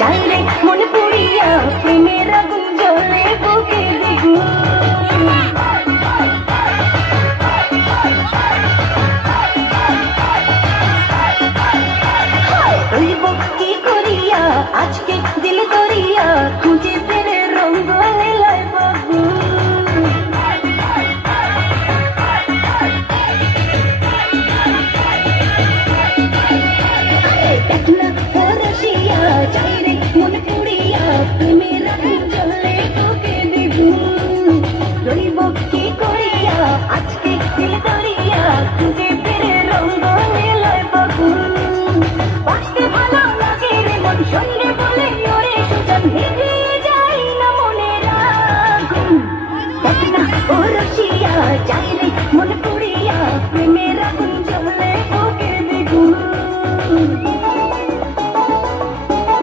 চাইলে মনে পড়িয়া প্রেমের আগুন জ্বলে বুকে দ্বিগুণ। রইব কি করিয়া আজকে